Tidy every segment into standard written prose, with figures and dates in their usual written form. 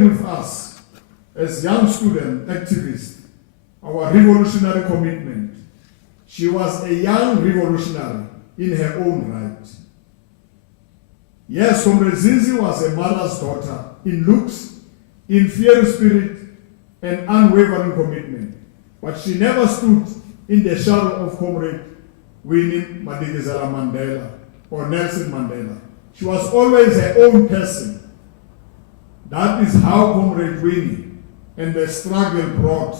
with us as young student activists, our revolutionary commitment. She was a young revolutionary in her own right. Yes, Comrade ZINDZI was a mother's daughter in looks, in fiery spirit, and unwavering commitment. But she never stood in the shadow of Comrade Winnie Madikizela Mandela or Nelson Mandela. She was always her own person. That is how Comrade Winnie and the struggle brought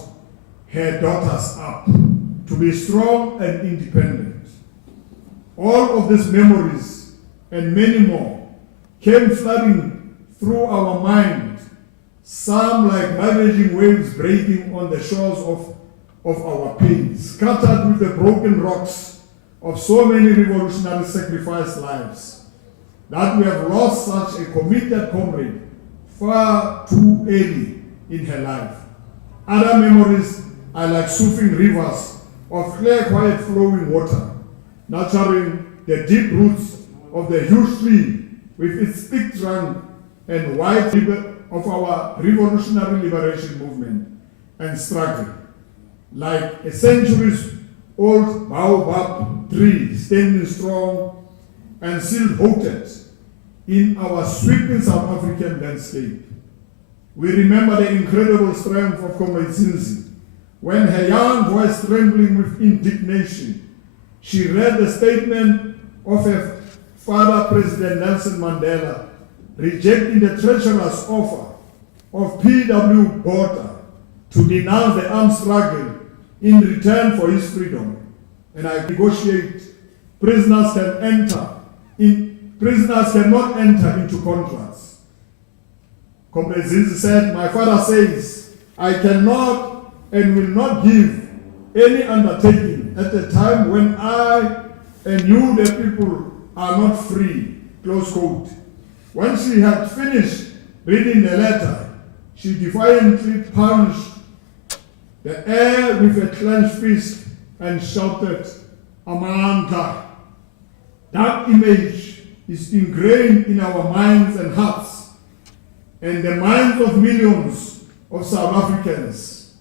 her daughters up to be strong and independent. All of these memories and many more came flooding through our mind, some like ravaging waves breaking on the shores of our pain, scattered with the broken rocks of so many revolutionary sacrificed lives, that we have lost such a committed comrade far too early in her life. Other memories are like soothing rivers of clear, quiet flowing water, nurturing the deep roots of the huge tree with its thick trunk and wide ribbon of our revolutionary liberation movement and struggle, like a centuries-old baobab tree standing strong and silhouetted in our sweeping South African landscape. We remember the incredible strength of Comrade ZINDZI when her young voice trembling with indignation, she read the statement of her father, President Nelson Mandela, rejecting the treacherous offer of P.W. Botha to denounce the armed struggle in return for his freedom. And I negotiate, prisoners cannot enter into contracts. Comrade ZINDZI said, my father says, I cannot and will not give any undertaking at a time when I and you, the people, are not free, close quote. When she had finished reading the letter, she defiantly punched the air with a clenched fist and shouted, Amandla. That image is ingrained in our minds and hearts and the minds of millions of South Africans.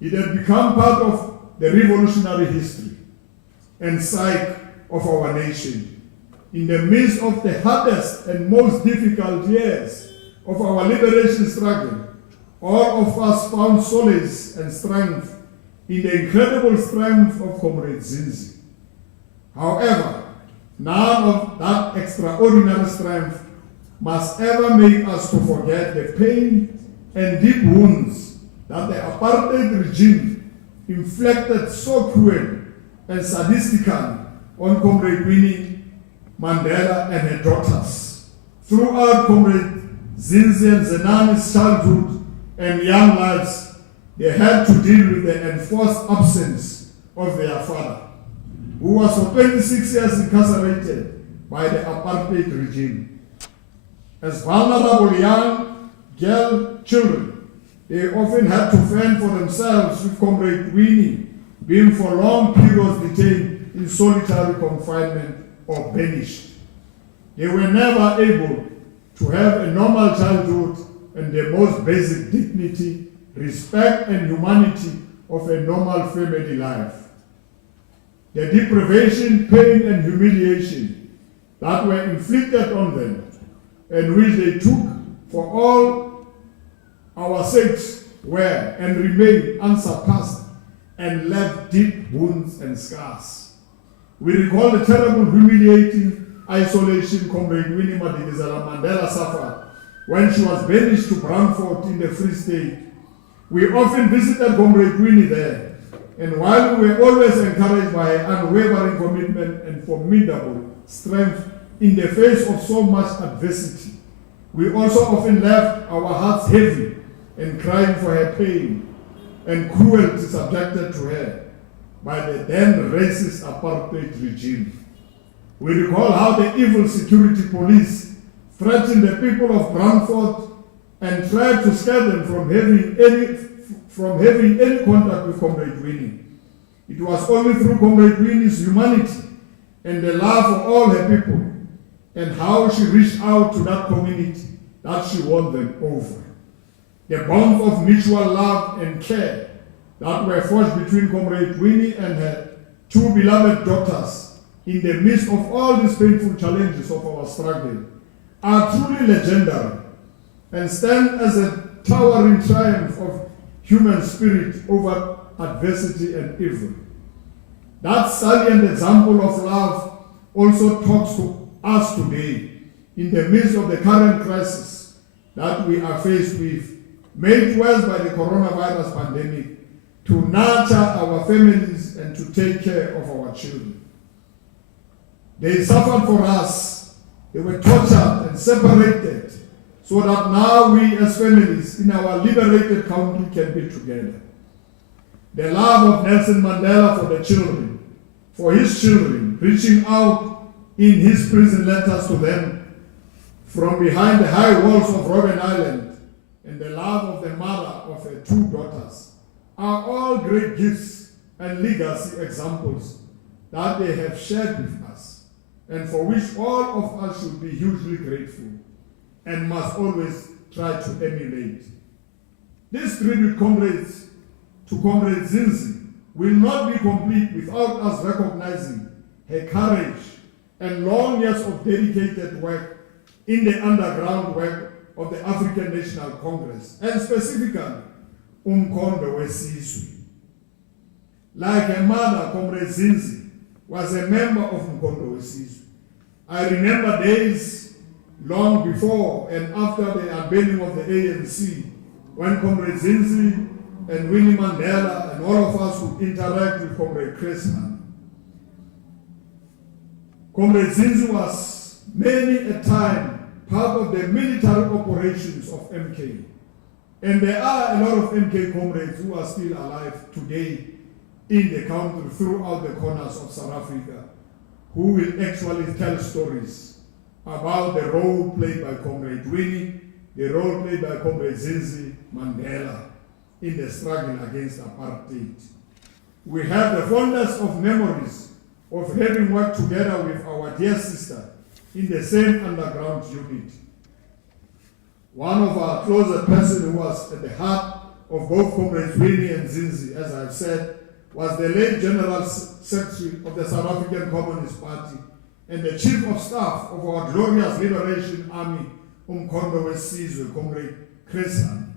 It had become part of the revolutionary history and psyche of our nation. In the midst of the hardest and most difficult years of our liberation struggle, all of us found solace and strength in the incredible strength of Comrade ZINDZI. However, none of that extraordinary strength must ever make us to forget the pain and deep wounds that the apartheid regime inflicted so cruel and sadistically on Comrade Winnie Mandela and her daughters. Throughout Comrade ZINDZI and Zenani's childhood and young lives, they had to deal with the enforced absence of their father, who was for 26 years incarcerated by the apartheid regime. As vulnerable young girl children, they often had to fend for themselves, with Comrade Winnie being for long periods detained in solitary confinement or banished. They were never able to have a normal childhood and the most basic dignity, respect, and humanity of a normal family life. The deprivation, pain, and humiliation that were inflicted on them and which they took for all our sakes were and remain unsurpassed and left deep wounds and scars. We recall the terrible, humiliating isolation Comrade Winnie Madikizela Mandela suffered when she was banished to Brandfort in the Free State. We often visited Comrade Winnie there, and while we were always encouraged by her unwavering commitment and formidable strength in the face of so much adversity, we also often left our hearts heavy and crying for her pain and cruelty subjected to her by the then racist apartheid regime. We recall how the evil security police threatened the people of Brandfort and tried to scare them from having any contact with Comrade Winnie. It was only through Comrade Winnie's humanity and the love for all her people and how she reached out to that community that she won them over. The bonds of mutual love and care that were forged between Comrade Winnie and her two beloved daughters in the midst of all these painful challenges of our struggle are truly legendary and stand as a towering triumph of human spirit over adversity and evil. That salient example of love also talks to us today in the midst of the current crisis that we are faced with, made worse by the coronavirus pandemic, to nurture our families and to take care of our children. They suffered for us. They were tortured and separated so that now we as families in our liberated country can be together. The love of Nelson Mandela for the children, for his children, reaching out in his prison letters to them from behind the high walls of Robben Island, and the love of the mother of her two daughters, are all great gifts and legacy examples that they have shared with us, and for which all of us should be hugely grateful and must always try to emulate. This tribute to Comrade ZINDZI will not be complete without us recognizing her courage and long years of dedicated work in the underground work of the African National Congress, and specifically Umkhonto weSizwe. Like her mother, Comrade ZINDZI was a member of Umkhonto weSizwe. I remember days long before and after the unveiling of the ANC, when Comrade ZINDZI and Winnie Mandela and all of us would interact with Comrade Chrisman. Comrade ZINDZI was many a time part of the military operations of MK. And there are a lot of MK comrades who are still alive today in the country throughout the corners of South Africa, who will actually tell stories about the role played by Comrade Winnie, the role played by Comrade ZINDZI Mandela in the struggle against apartheid. We have the fondest of memories of having worked together with our dear sister in the same underground unit. One of our closest persons who was at the heart of both Comrades Winnie and ZINDZI, as I've said, was the late General Secretary of the South African Communist Party and the Chief of Staff of our glorious Liberation Army, Umkhonto weSizwe, Comrade Chrisman.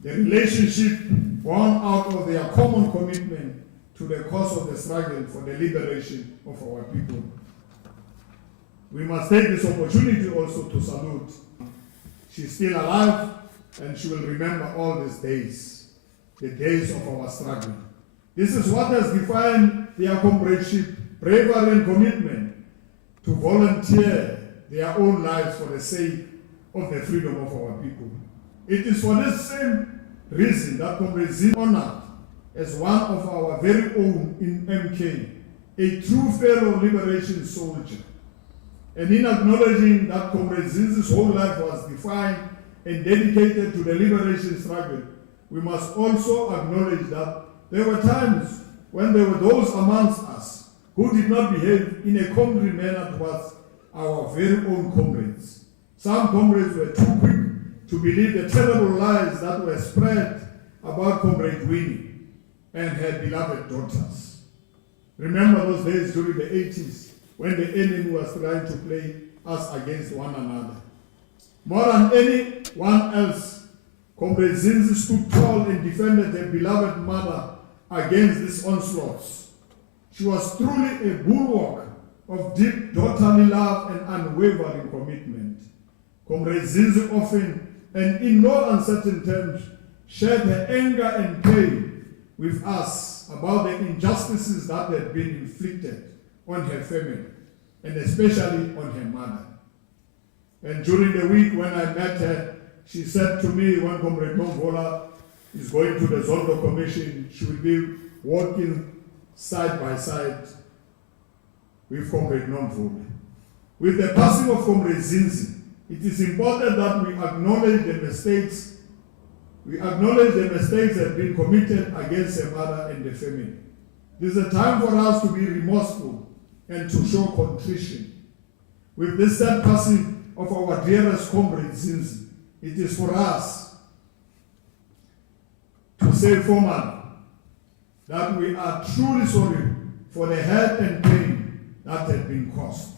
The relationship born out of their common commitment to the cause of the struggle for the liberation of our people. We must take this opportunity also to salute. She's still alive and she will remember all these days, the days of our struggle. This is what has defined their comradeship, bravery and commitment to volunteer their own lives for the sake of the freedom of our people. It is for this same reason that Comrade ZINDZI honored as one of our very own in MK, a true fellow liberation soldier. And in acknowledging that Comrade ZINDZI's whole life was defined and dedicated to the liberation struggle, we must also acknowledge that there were times when there were those amongst us who did not behave in a comely manner towards our very own comrades. Some comrades were too quick to believe the terrible lies that were spread about Comrade Winnie and her beloved daughters. Remember those days during the 80s when the enemy was trying to play us against one another. More than anyone else, Comrade ZINDZI stood tall and defended her beloved mother against these onslaughts. She was truly a bulwark of deep daughterly love and unwavering commitment. Comrade ZINDZI often, and in no uncertain terms, shared her anger and pain with us about the injustices that had been inflicted on her family, and especially on her mother. And during the week when I met her, she said to me, when Comrade Nomvola is going to the Zondo Commission, she will be working side by side with Comrade Nomvola. With the passing of Comrade ZINDZI, it is important that we acknowledge the mistakes. We acknowledge the mistakes that have been committed against her mother and the family. This is a time for us to be remorseful and to show contrition. With this sad passing of our dearest Comrade ZINDZI, it is for us to say formally that we are truly sorry for the hurt and pain that had been caused.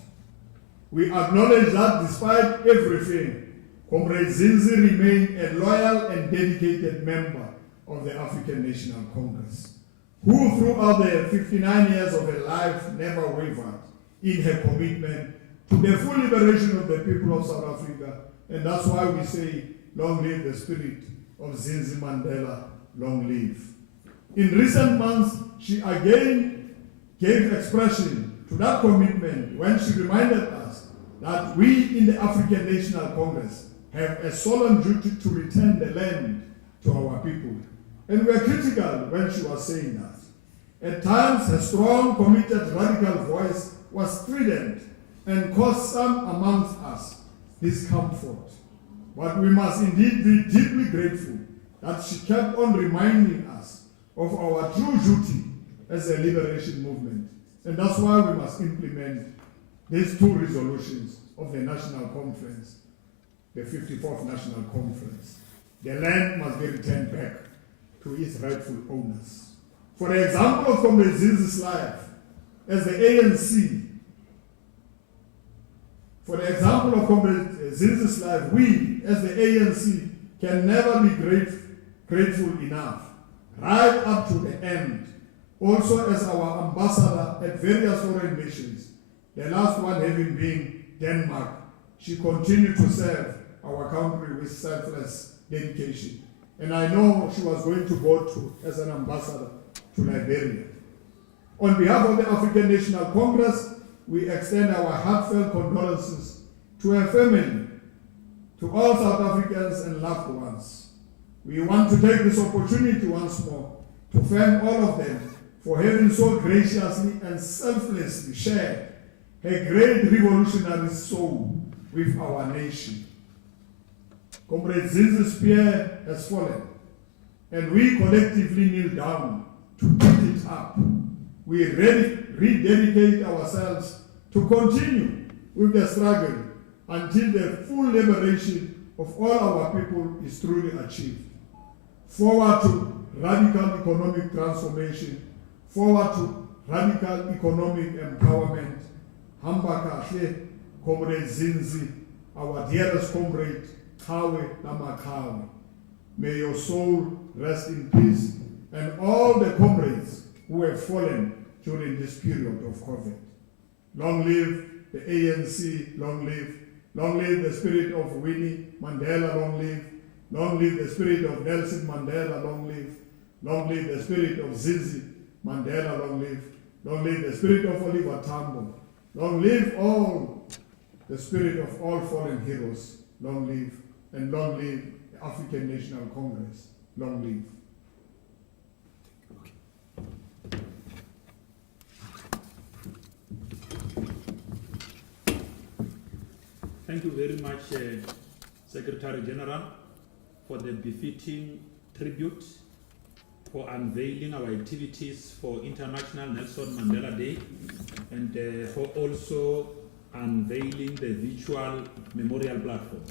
We acknowledge that despite everything, Comrade ZINDZI remained a loyal and dedicated member of the African National Congress, who throughout the 59 years of her life never wavered in her commitment to the full liberation of the people of South Africa. And that's why we say, long live the spirit of ZINDZI Mandela, long live. In recent months, she again gave expression to that commitment when she reminded us that we in the African National Congress have a solemn duty to return the land to our people. And we are critical when she was saying that. At times, her strong, committed, radical voice was strident and caused some amongst us discomfort. But we must indeed be deeply grateful that she kept on reminding us of our true duty as a liberation movement. And that's why we must implement these two resolutions of the National Conference, the 54th National Conference. The land must be returned back to its rightful owners. For example, from the ZINDZI's life, as the ANC, for the example of Comrade ZINDZI's life, we, as the ANC, can never be grateful enough, right up to the end. Also as our ambassador at various foreign nations, the last one having been Denmark, she continued to serve our country with selfless dedication. And I know she was going to go to, as an ambassador, to Liberia. On behalf of the African National Congress, we extend our heartfelt condolences to her family, to all South Africans and loved ones. We want to take this opportunity once more to thank all of them for having so graciously and selflessly shared her great revolutionary soul with our nation. Comrade ZINDZI's spear has fallen, and we collectively kneel down to pick it up. We rededicate ourselves to continue with the struggle until the full liberation of all our people is truly achieved. Forward to radical economic transformation, forward to radical economic empowerment. Hamba kahle, Comrade ZINDZI, our dearest comrade, Kawe Namakawe. May your soul rest in peace, and all the comrades who have fallen during this period of COVID. Long live the ANC, long live the spirit of Winnie Mandela, long live the spirit of Nelson Mandela, long live the spirit of ZINDZI Mandela, long live the spirit of Oliver Tambo, long live all the spirit of all fallen heroes, long live the African National Congress, long live. Thank you very much, Secretary General, for the befitting tribute, for unveiling our activities for International Nelson Mandela Day, and for also unveiling the virtual memorial platform.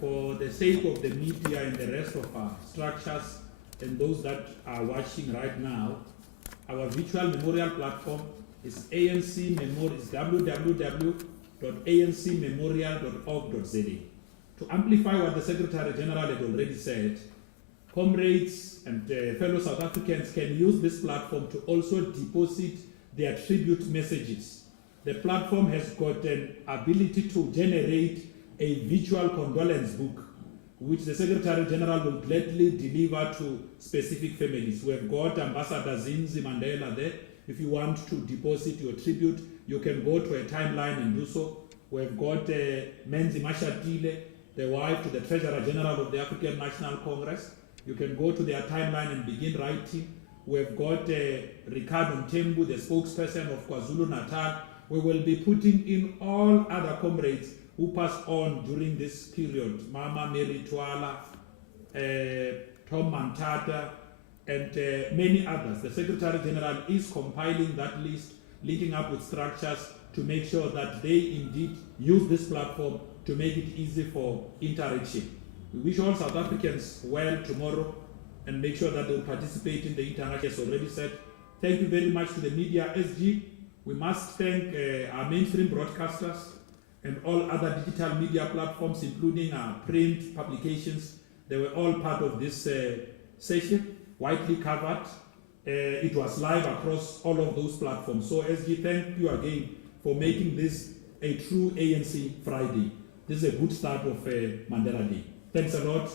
For the sake of the media and the rest of our structures and those that are watching right now, our virtual memorial platform is www.ancmemorial.org.za. To amplify what the Secretary General had already said, comrades and fellow South Africans can use this platform to also deposit their tribute messages. The platform has got an ability to generate a virtual condolence book, which the Secretary General will gladly deliver to specific families. We have got Ambassador ZINDZI Mandela there. If you want to deposit your tribute, you can go to a timeline and do so. We have got Menzi Mashatile, the wife to the Treasurer General of the African National Congress. You can go to their timeline and begin writing. We have got Ricardo Mtembu, the spokesperson of KwaZulu-Natal. We will be putting in all other comrades who passed on during this period. Mama Mary Twala, Tom Mantata, and many others. The Secretary General is compiling that list, linking up with structures to make sure that they indeed use this platform to make it easy for interaction. We wish all South Africans well tomorrow and make sure that they will participate in the international, as already said. Thank you very much to the media, SG. We must thank our mainstream broadcasters and all other digital media platforms, including our print publications. They were all part of this session, widely covered. It was live across all of those platforms. So SG, thank you again for making this a true ANC Friday. This is a good start of Mandela Day. Thanks a lot,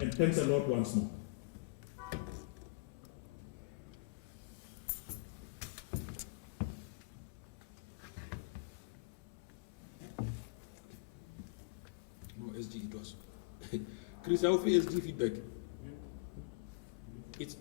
and thanks a lot once more. No, SG it was. Chris, how free SG feedback? It's